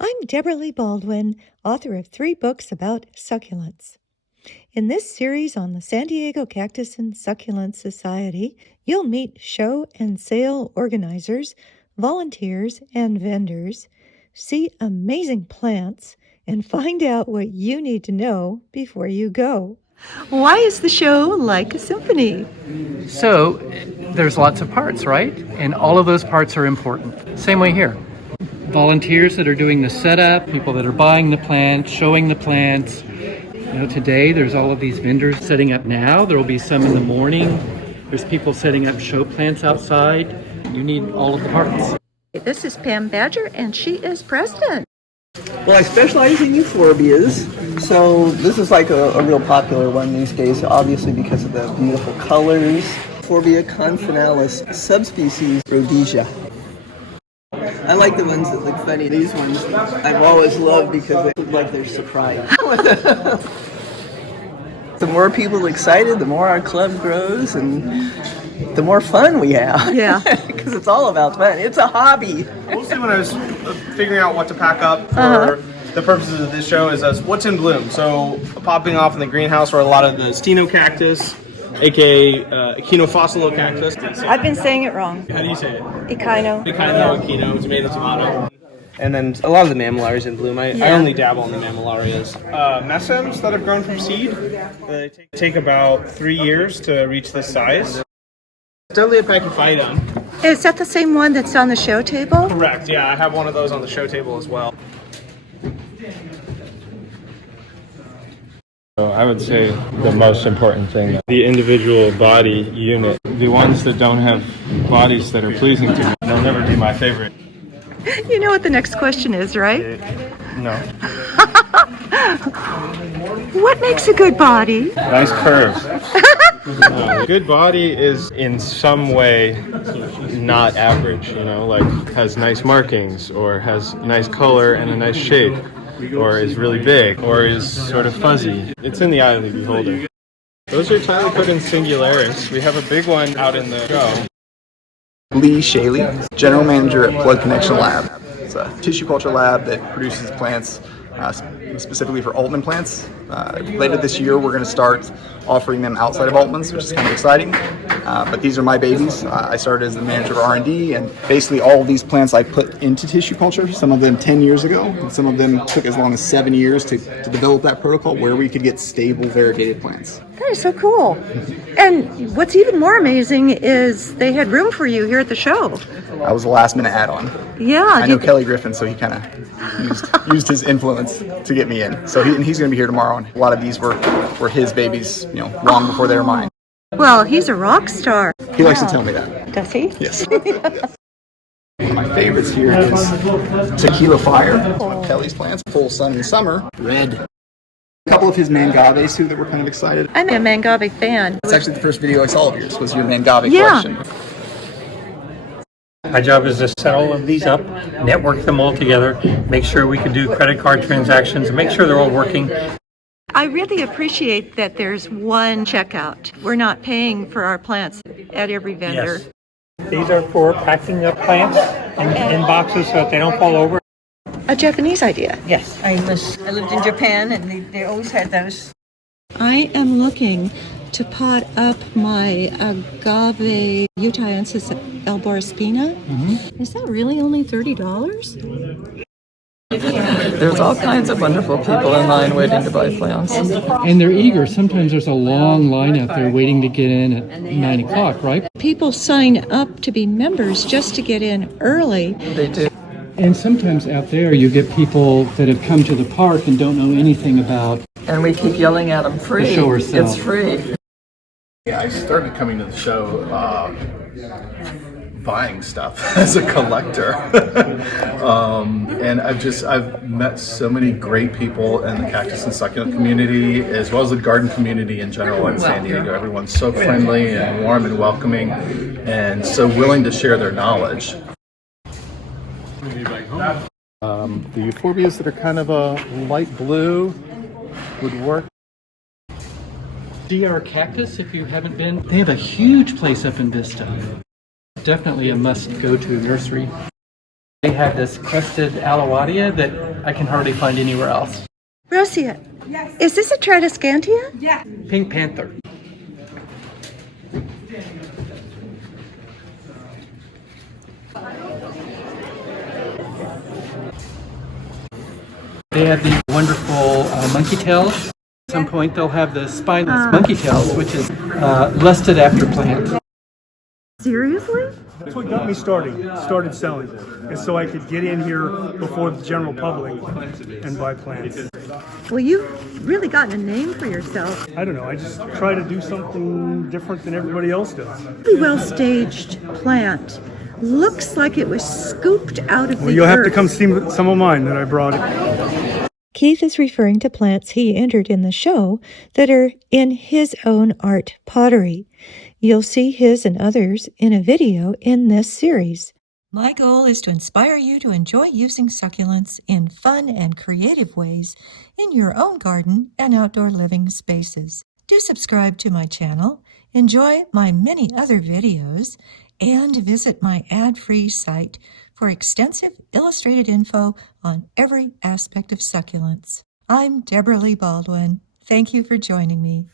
I'm Deborah Lee Baldwin, author of 3 books about succulents. In this series on the San Diego Cactus and Succulent Society, you'll meet show and sale organizers, volunteers, and vendors, see amazing plants, and find out what you need to know before you go. Why is the show like a symphony? So there's lots of parts, right? And all of those parts are important. Same way here. Volunteers that are doing the setup, people that are buying the plants, showing the plants. Today there's all of these vendors setting up now. There will be some in the morning. There's people setting up show plants outside. You need all of the parts. This is Pam Badger, and she is president. Well, I specialize in euphorbias, so this is like a real popular one these days, obviously because of the beautiful colors. Euphorbia confinalis, subspecies Rhodesia. I like the ones that look funny. These ones I've always loved because they look like they're surprised. The more people excited, the more our club grows, and the more fun we have. Yeah. Because it's all about fun. It's a hobby. Mostly when I was figuring out what to pack up for the purposes of this show is what's in bloom. So popping off in the greenhouse are a lot of the Steno cactus, aka Echinophossilo cactus. I've been saying it wrong. How do you say it? Echino. Echino, tomato, tomato. And then a lot of the mammalarias in bloom. I only dabble in the mammalarias. Messems that have grown from seed, they take about 3 years to reach this size. Doliopachyphytum. Is that the same one that's on the show table? Correct, yeah, I have one of those on the show table as well. So I would say the most important thing, the individual body unit. The ones that don't have bodies that are pleasing to me, they'll never be my favorite. You know what the next question is, right? No. What makes a good body? Nice curves. A good body is in some way not average, like has nice markings or has nice color and a nice shape, or is really big, or is sort of fuzzy. It's in the eye of the beholder. Those are Tylocotin singularis. We have a big one out in the show. Lee Shaley, General Manager at Blood Connection Lab. It's a tissue culture lab that produces plants specifically for Altman plants. Later this year, we're going to start offering them outside of Altman's, which is kind of exciting. But these are my babies. I started as the manager of R&D, and basically all of these plants I put into tissue culture, some of them 10 years ago, and some of them took as long as 7 years to develop that protocol where we could get stable variegated plants. That is so cool. And what's even more amazing is they had room for you here at the show. That was a last minute add-on. Yeah. I know Kelly Griffin, so he kind of used his influence to get me in. So he's going to be here tomorrow, and a lot of these were his babies, long before they were mine. Well, he's a rock star. He likes to tell me that. Does he? Yes. Yes. One of my favorites here is Tequila Fire. One of Kelly's plants, full sun in summer, red. A couple of his mangaves too that were kind of excited. I'm a mangave fan. It's actually the first video I saw of yours was your mangave collection. My job is to set all of these up, network them all together, make sure we can do credit card transactions, make sure they're all working. I really appreciate that there's one checkout. We're not paying for our plants at every vendor. Yes. These are for packing up plants in boxes so that they don't fall over. A Japanese idea. Yes, I lived in Japan, and they always had those. I am looking to pot up my agave Utaensis alboraspina. Is that really only $30? There's all kinds of wonderful people in line waiting to buy plants. And they're eager. Sometimes there's a long line out there waiting to get in at 9 o'clock, right? People sign up to be members just to get in early. They do. And sometimes out there you get people that have come to the park and don't know anything about And we keep yelling at them, free. the show herself. It's free. Yeah, I started coming to the show buying stuff as a collector. And I've met so many great people in the cactus and succulent community, as well as the garden community in general in San Diego. Everyone's so friendly and warm and welcoming, and so willing to share their knowledge. The euphorbias that are kind of a light blue would work. DR Cactus, if you haven't been, they have a huge place up in Vista. Definitely a must-go-to nursery. They have this crested alowadia that I can hardly find anywhere else. Rosia, is this a Tradescantia? Pink Panther. They have these wonderful monkey tails. At some point they'll have the spineless monkey tails, which is lusted after plant. Seriously? That's what got me started selling. And so I could get in here before the general public and buy plants. Well, you've really gotten a name for yourself. I don't know, I just try to do something different than everybody else does. Pretty well-staged plant. Looks like it was scooped out of the You'll have to earth. come see some of mine that I brought. Keith is referring to plants he entered in the show that are in his own art pottery. You'll see his and others in a video in this series. My goal is to inspire you to enjoy using succulents in fun and creative ways in your own garden and outdoor living spaces. Do subscribe to my channel, enjoy my many other videos, and visit my ad-free site for extensive illustrated info on every aspect of succulents. I'm Deborah Lee Baldwin. Thank you for joining me.